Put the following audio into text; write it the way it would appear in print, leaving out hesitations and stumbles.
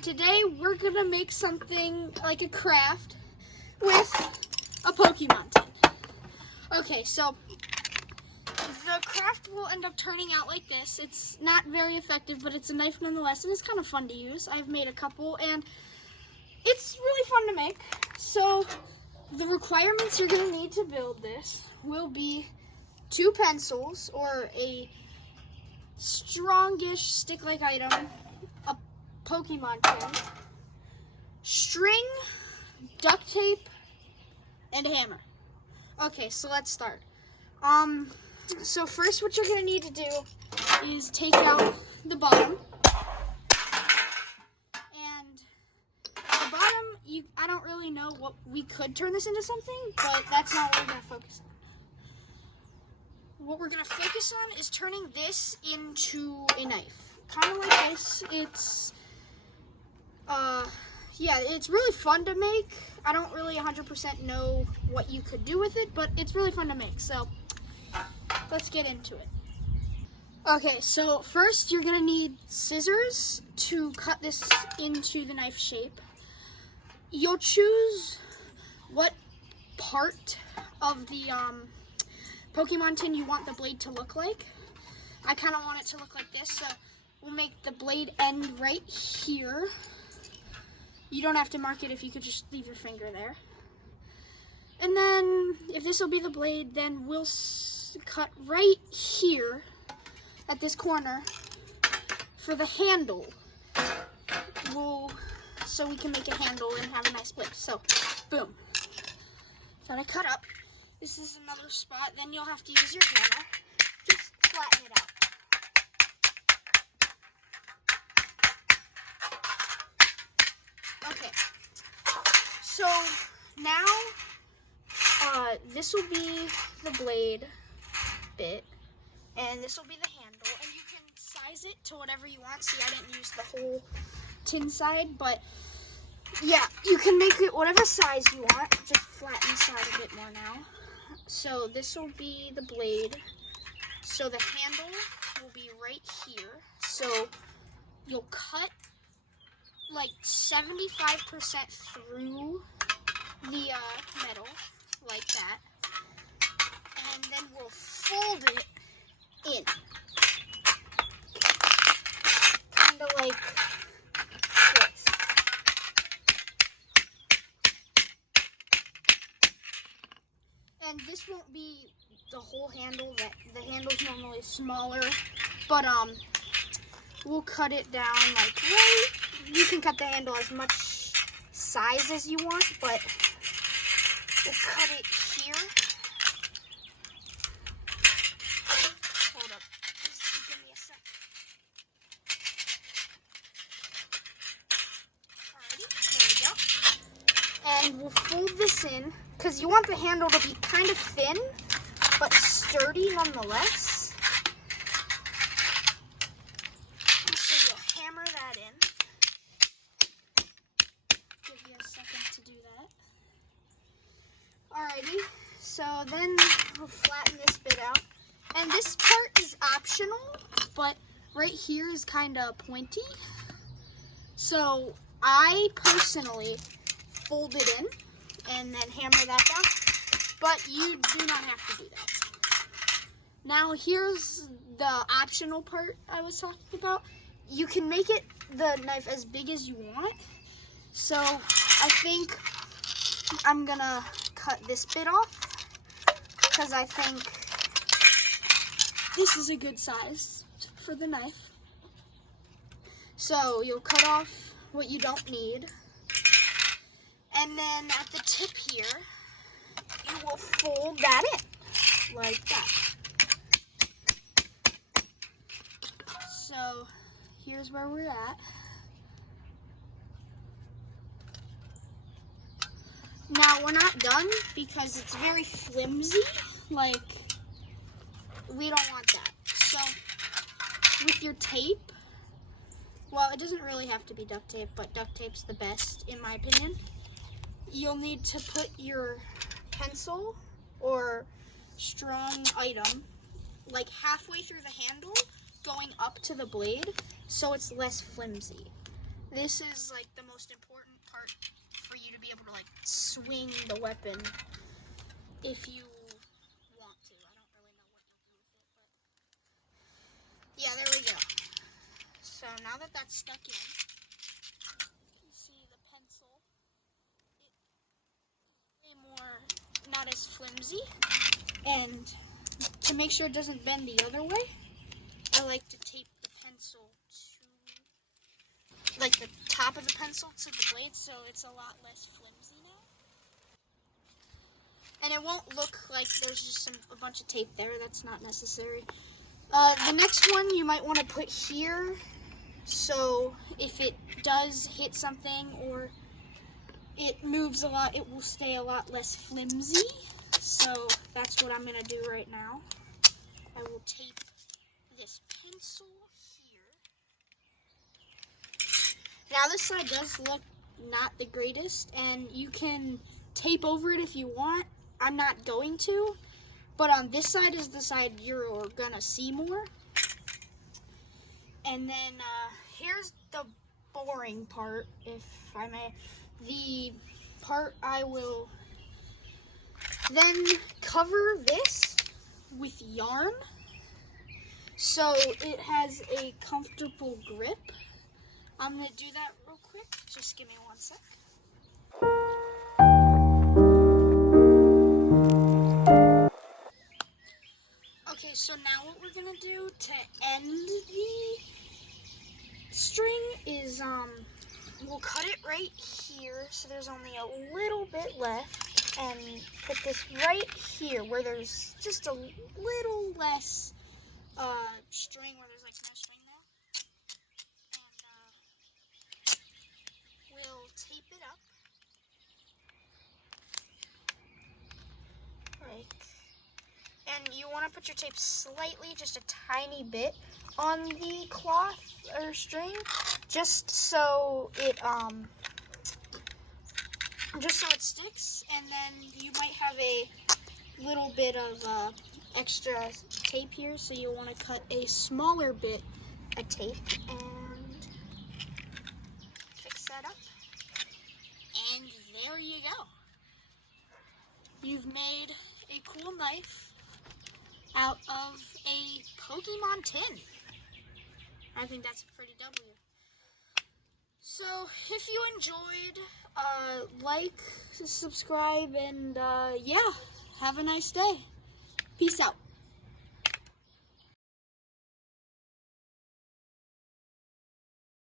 and today we're gonna make something like a craft with a Pokemon tin. Okay, so the craft will end up turning out like this. It's not very effective, but it's a knife nonetheless, and it's kind of fun to use. I've made a couple, and it's really fun to make. So the requirements you're gonna need to build this will be 2 pencils, or a strongish stick-like item, a Pokemon tin, string, duct tape, and a hammer. Okay, so let's start. So first what you're gonna need to do is take out the bottom. And the bottom, I don't really know what we could turn this into something, but that's not what we're gonna focus on. What we're gonna focus on is turning this into a knife. Kind of like this. It's, yeah, it's really fun to make. I don't really 100% know what you could do with it, but it's really fun to make. So let's get into it. Okay, so first you're gonna need scissors to cut this into the knife shape. You'll choose what part of the Pokemon tin you want the blade to look like. I kind of want it to look like this, so we'll make the blade end right here. You don't have to mark it if you could just leave your finger there. And then, if this will be the blade, then we'll cut right here at this corner for the handle. So we can make a handle and have a nice blade. So, boom. Gotta cut up. This is another spot. Then you'll have to use your hammer. Just flatten it out. Okay. So now this will be the blade bit, and this will be the handle, and you can size it to whatever you want. See, I didn't use the whole tin side, but yeah, you can make it whatever size you want. Just flatten the side a bit more now. So this will be the blade. So the handle will be right here. So you'll cut like 75% through the metal, like that. And then we'll fold it in. Kind of like this. And this won't be the whole handle. The handle's normally smaller, but we'll cut it down like right. You can cut the handle as much size as you want, but we'll cut it here. Hold up. Just give me a sec. Alrighty, there we go. And we'll fold this in, because you want the handle to be kind of thin, but sturdy nonetheless. So you'll hammer that in. Give you a second to do that. Alrighty, so then we'll flatten this bit out. And this part is optional, but right here is kind of pointy. So I personally fold it in and then hammer that down, but you do not have to do that. Now here's the optional part I was talking about. You can make it the knife as big as you want. So I think I'm gonna cut this bit off, because I think this is a good size for the knife. So you'll cut off what you don't need. And then at the tip here, you will fold that in, like that. So here's where we're at. Now we're not done, because it's very flimsy, like we don't want that. So with your tape, well, it doesn't really have to be duct tape, but duct tape's the best in my opinion. You'll need to put your pencil or strong item like halfway through the handle, going up to the blade, so it's less flimsy. This is like the most important part for you to be able to like swing the weapon if you want to. I don't really know what you'll do with it, but yeah, there we go. So now that that's stuck in, you can see the pencil. It's more, not as flimsy. And to make sure it doesn't bend the other way, I like to tape the pencil to, like the top of the pencil to the blade, so it's a lot less flimsy now. And it won't look like there's just a bunch of tape there. That's not necessary. The next one you might want to put here, so if it does hit something or it moves a lot, it will stay a lot less flimsy. So that's what I'm going to do right now. I will tape this pencil here. Now this side does look not the greatest, and you can tape over it if you want. I'm not going to, but on this side is the side you're gonna see more. And then here's the boring part, if I may. The part I will then cover this with yarn so it has a comfortable grip. I'm gonna do that real quick. Just give me one sec. Okay, so now what we're gonna do to end the string is we'll cut it right here so there's only a little bit left, and put this right here where there's just a little less string, where there's like no string now, and we'll tape it up right. And you want to put your tape slightly, just a tiny bit, on the cloth or string, just so it sticks. And then you might have a little bit of extra tape here, so you want to cut a smaller bit of tape and fix that up. And there you go. You've made a cool knife out of a Pokemon tin. I think that's a pretty W. So, if you enjoyed, like, subscribe, and yeah, have a nice day. Peace out.